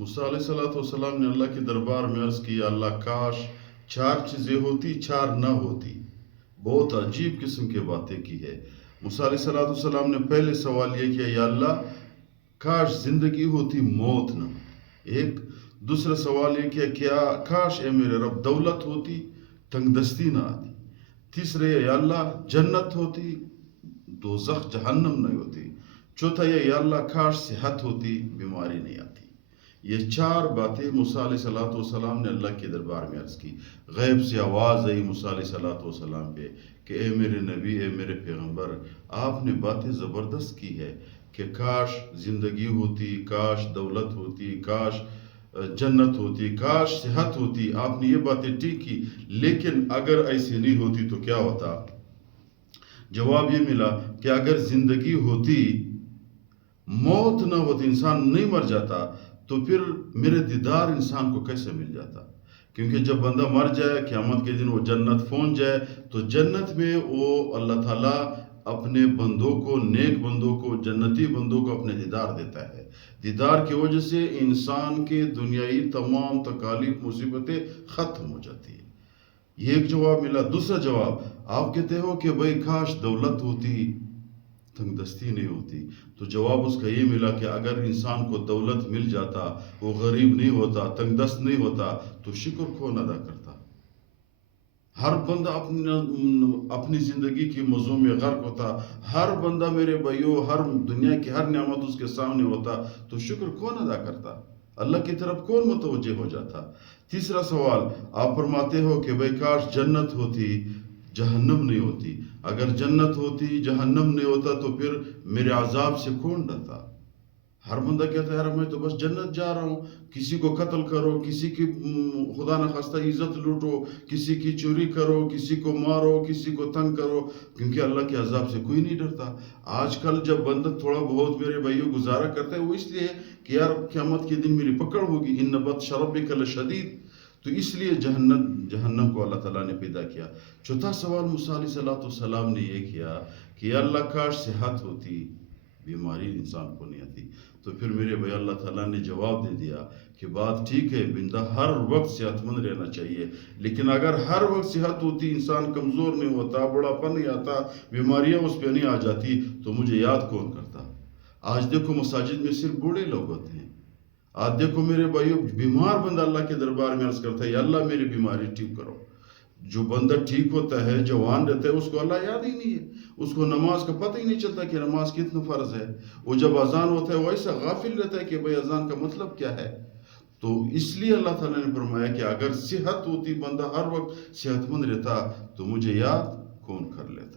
موسیٰ علیہ السلام نے اللہ کے دربار میں عرض کیا، اللہ کاش 4 چیزیں ہوتی 4 نہ ہوتی۔ بہت عجیب قسم کی باتیں کی ہے۔ موسیٰ علیہ السلام نے پہلے سوال یہ کیا، یا اللہ کاش زندگی ہوتی موت نہ۔ ایک دوسرا سوال یہ کیا، کیا کاش اے میرے رب دولت ہوتی تنگ دستی نہ آتی۔ تیسرے، یا اللہ جنت ہوتی دوزخ جہنم نہیں ہوتی۔ چوتھا یہ، یا اللہ کاش صحت ہوتی بیماری نہیں آتی۔ یہ 4 باتیں موسیٰ علیہ السلام نے اللہ کے دربار میں عرض کی۔ غیب سے آواز آئی موسیٰ علیہ السلام پہ کہ اے میرے نبی، اے میرے پیغمبر، آپ نے باتیں زبردست کی ہے کہ کاش زندگی ہوتی، کاش دولت ہوتی، کاش جنت ہوتی، کاش صحت ہوتی۔ آپ نے یہ باتیں ٹھیک کی، لیکن اگر ایسی نہیں ہوتی تو کیا ہوتا؟ جواب یہ ملا کہ اگر زندگی ہوتی، موت نہ ہوتی، انسان نہیں مر جاتا، تو پھر میرے دیدار انسان کو کیسے مل جاتا؟ کیونکہ جب بندہ مر جائے، قیامت کے دن وہ جنت پہنچ جائے، تو جنت میں وہ اللہ تعالیٰ اپنے بندوں کو، نیک بندوں کو، جنتی بندوں کو اپنے دیدار دیتا ہے۔ دیدار کی وجہ سے انسان کے دنیائی تمام تکالیف مصیبتیں ختم ہو جاتی ہیں۔ یہ ایک جواب ملا۔ دوسرا جواب، آپ کہتے ہو کہ بھئی کاش دولت ہوتی تنگ دستی نہیں ہوتی، تو جواب اس کا یہ ملا کہ اگر انسان کو دولت مل جاتا، وہ غریب نہیں ہوتا، تنگ دست نہیں ہوتا، تو شکر کون ادا کرتا؟ ہر بندہ اپنی زندگی کی مزوں میں غرق ہوتا، ہر بندہ میرے بھائیوں ہر دنیا کی ہر نعمت اس کے سامنے ہوتا، تو شکر کون ادا کرتا؟ اللہ کی طرف کون متوجہ ہو جاتا؟ تیسرا سوال، آپ فرماتے ہو کہ بھئی کاش جنت ہوتی جہنم نہیں ہوتی۔ اگر جنت ہوتی جہنم نہیں ہوتا تو پھر میرے عذاب سے کون ڈرتا؟ ہر بندہ کہتا ہے یار میں تو بس جنت جا رہا ہوں، کسی کو قتل کرو، کسی کی خدا نخواستہ عزت لوٹو، کسی کی چوری کرو، کسی کو مارو، کسی کو تنگ کرو، کیونکہ اللہ کے عذاب سے کوئی نہیں ڈرتا۔ آج کل جب بندہ تھوڑا بہت میرے بھائیوں گزارا کرتا ہے، وہ اس لیے کہ یار قیامت کے دن میری پکڑ ہوگی، ان بطش ربک لشدید، تو اس لیے جہنم کو اللہ تعالیٰ نے پیدا کیا۔ چوتھا سوال موسیٰ علیہ السلام نے یہ کیا کہ اللہ کاش صحت ہوتی، بیماری انسان کو نہیں آتی۔ تو پھر میرے بھائی اللہ تعالیٰ نے جواب دے دیا کہ بات ٹھیک ہے، بندہ ہر وقت صحت مند رہنا چاہیے، لیکن اگر ہر وقت صحت ہوتی، انسان کمزور نہیں ہوتا، بڑھاپا نہیں آتا، بیماریاں اس پہ نہیں آ جاتی، تو مجھے یاد کون کرتا؟ آج دیکھو مساجد میں صرف بوڑھے لوگ ہوتے ہیں۔ آج دیکھو میرے بھائیوں بیمار بندہ اللہ کے دربار میں عرض کرتا ہے یا اللہ میری بیماری ٹھیک کرو۔ جو بندہ ٹھیک ہوتا ہے، جوان رہتا ہے، اس کو اللہ یاد ہی نہیں ہے، اس کو نماز کا پتہ ہی نہیں چلتا کہ نماز کتنا فرض ہے۔ وہ جب اذان ہوتا ہے وہ ایسا غافل رہتا ہے کہ بھئی اذان کا مطلب کیا ہے۔ تو اس لیے اللہ تعالیٰ نے فرمایا کہ اگر صحت ہوتی، بندہ ہر وقت صحت مند رہتا، تو مجھے یاد کون کر لیتا؟